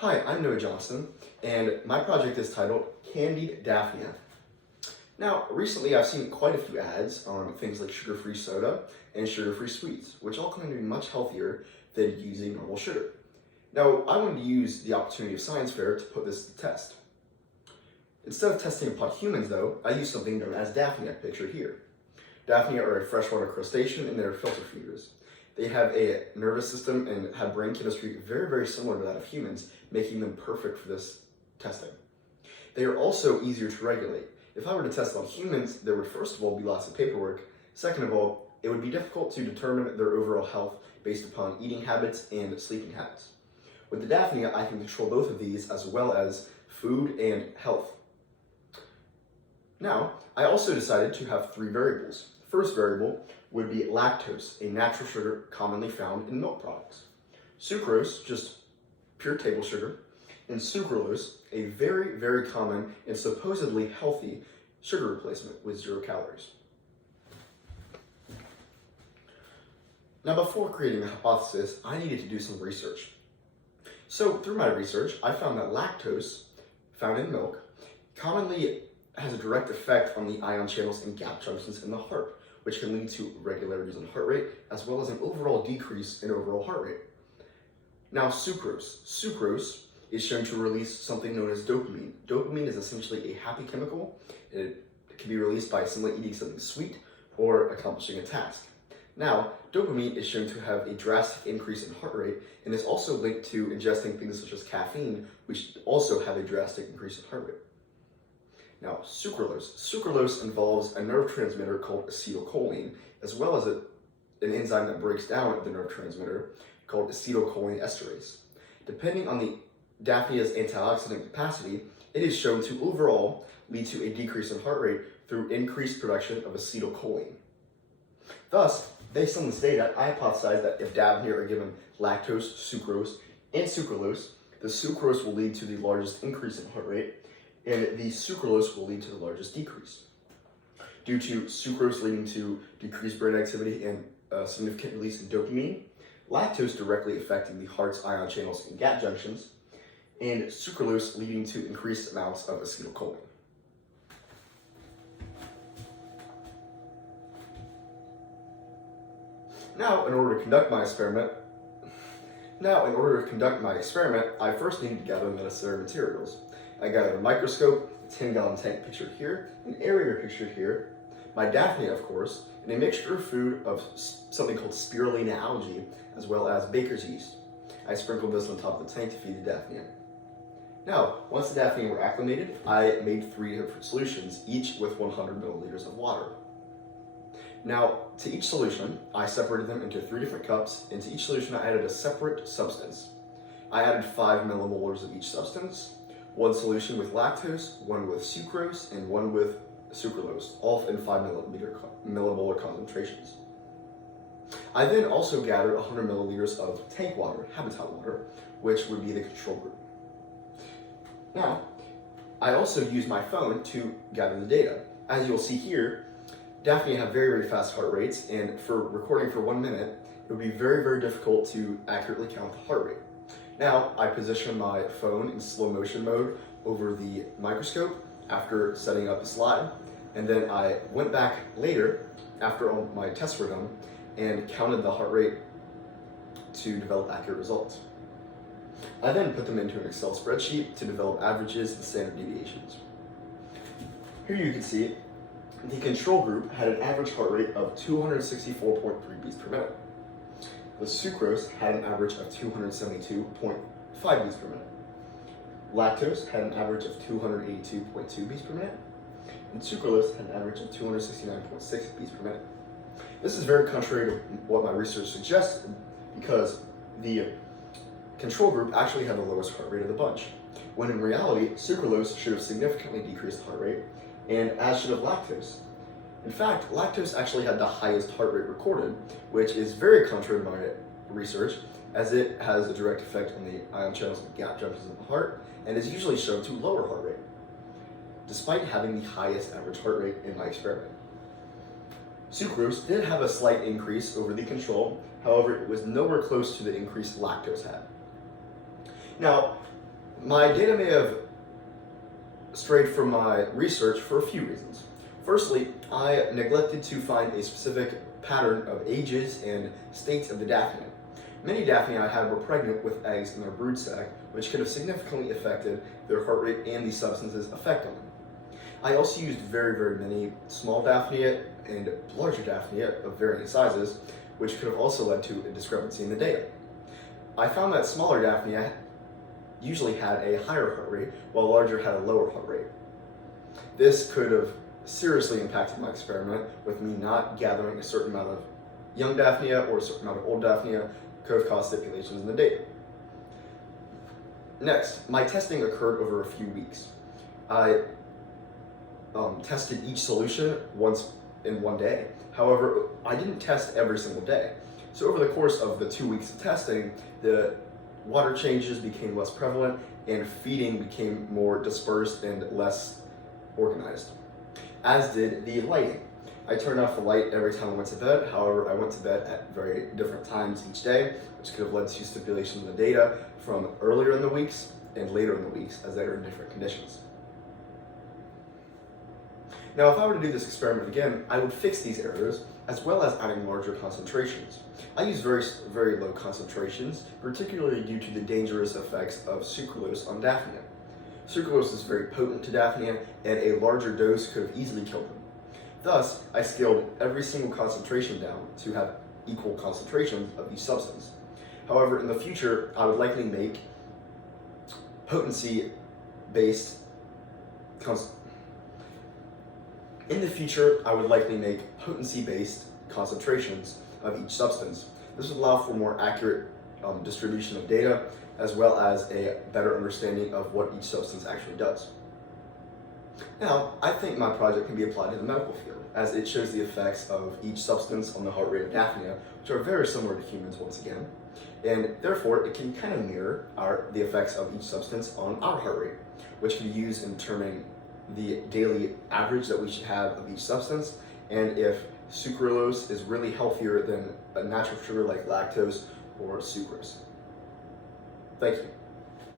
Hi, I'm Noah Johnson, and my project is titled Candied Daphnia. Now, recently I've seen quite a few ads on things like sugar-free soda and sugar-free sweets, which all claim to be much healthier than using normal sugar. Now, I wanted to use the opportunity of science fair to put this to the test. Instead of testing upon humans, though, I used something known as Daphnia, pictured here. Daphnia are a freshwater crustacean and they're filter feeders. They have a nervous system and have brain chemistry very similar to that of humans, making them perfect for this testing. They are also easier to regulate. If I were to test on humans, there would first of all be lots of paperwork. Second of all, it would be difficult to determine their overall health based upon eating habits and sleeping habits. With the Daphnia, I can control both of these as well as food and health. Now, I also decided to have three variables. The first variable would be lactose, a natural sugar commonly found in milk products. Sucrose, just pure table sugar, and sucralose, a very common and supposedly healthy sugar replacement with 0 calories. Now, before creating a hypothesis, I needed to do some research. So through my research, I found that lactose, found in milk, commonly has a direct effect on the ion channels and gap junctions in the heart, which can lead to irregularities in heart rate, as well as an overall decrease in overall heart rate. Now, sucrose. Sucrose is shown to release something known as dopamine. Dopamine is essentially a happy chemical. It can be released by simply eating something sweet or accomplishing a task. Now, dopamine is shown to have a drastic increase in heart rate and is also linked to ingesting things such as caffeine, which also have a drastic increase in heart rate. Now, sucralose. Sucralose involves a nerve transmitter called acetylcholine, as well as an enzyme that breaks down the nerve transmitter called acetylcholine esterase. Depending on the Daphnia's antioxidant capacity, it is shown to overall lead to a decrease in heart rate through increased production of acetylcholine. Thus, based on this data, I hypothesized that if Daphnia are given lactose, sucrose, and sucralose, the sucrose will lead to the largest increase in heart rate, and the sucralose will lead to the largest decrease. Due to sucrose leading to decreased brain activity and a significant release in dopamine, lactose directly affecting the heart's ion channels and gap junctions, and sucralose leading to increased amounts of acetylcholine. Now, in order to conduct my experiment, I first needed to gather the necessary materials. I gathered a microscope, a 10-gallon tank pictured here, an aerator pictured here, my Daphnia, of course, and a mixture of food of something called spirulina algae, as well as baker's yeast. I sprinkled this on top of the tank to feed the Daphnia. Now, once the Daphnia were acclimated, I made 3 different solutions, each with 100 milliliters of water. Now, to each solution, I separated them into 3 different cups, and to each solution I added a separate substance. I added 5 millimolars of each substance, 1 solution with lactose, 1 with sucrose, and 1 with sucralose, all in 5 millimolar concentrations. I then also gathered 100 milliliters of tank water, habitat water, which would be the control group. Now, I also used my phone to gather the data. As you'll see here, Daphnia have very fast heart rates, and for recording for 1 minute, it would be very difficult to accurately count the heart rate. Now, I positioned my phone in slow motion mode over the microscope after setting up the slide, and then I went back later after all my tests were done and counted the heart rate to develop accurate results. I then put them into an Excel spreadsheet to develop averages and standard deviations. Here you can see the control group had an average heart rate of 264.3 beats per minute. The sucrose had an average of 272.5 beats per minute. Lactose had an average of 282.2 beats per minute. And sucralose had an average of 269.6 beats per minute. This is very contrary to what my research suggested, because the control group actually had the lowest heart rate of the bunch, when in reality, sucralose should have significantly decreased heart rate, and as should have lactose. In fact, lactose actually had the highest heart rate recorded, which is very contrary to my research, as it has a direct effect on the ion channels and gap junctions in the heart, and is usually shown to lower heart rate, despite having the highest average heart rate in my experiment. Sucrose did have a slight increase over the control, however, it was nowhere close to the increase lactose had. Now, My data may have strayed from my research for a few reasons. Firstly, I neglected to find a specific pattern of ages and states of the Daphnia. Many Daphnia I had were pregnant with eggs in their brood sac, which could have significantly affected their heart rate and the substance's effect on them. I also used very many small Daphnia and larger Daphnia of varying sizes, which could have also led to a discrepancy in the data. I found that smaller Daphnia usually had a higher heart rate, while larger had a lower heart rate. This could have seriously impacted my experiment, with me not gathering a certain amount of young Daphnia or a certain amount of old Daphnia could have caused stipulations in the data. Next, my testing occurred over a few weeks. I tested each solution once in one day. However, I didn't test every single day. So over the course of the 2 weeks of testing, the water changes became less prevalent and feeding became more dispersed and less organized, as did the lighting. I turned off the light every time I went to bed. However, I went to bed at very different times each day, which could have led to stipulation in the data from earlier in the weeks and later in the weeks as they were in different conditions. Now, if I were to do this experiment again, I would fix these errors as well as adding larger concentrations. I use very low concentrations, particularly due to the dangerous effects of sucralose on Daphnia. Sucralose is very potent to Daphnia, and a larger dose could have easily killed them. Thus, I scaled every single concentration down to have equal concentrations of each substance. However, in the future, I would likely make potency-based concentrations of each substance. This would allow for more accurate distribution of data, as well as a better understanding of what each substance actually does. Now, I think my project can be applied to the medical field, as it shows the effects of each substance on the heart rate of Daphnia, which are very similar to humans once again, and therefore it can kind of mirror the effects of each substance on our heart rate, which can be used in determining the daily average that we should have of each substance, and if sucralose is really healthier than a natural sugar like lactose or sucrose. Thank you.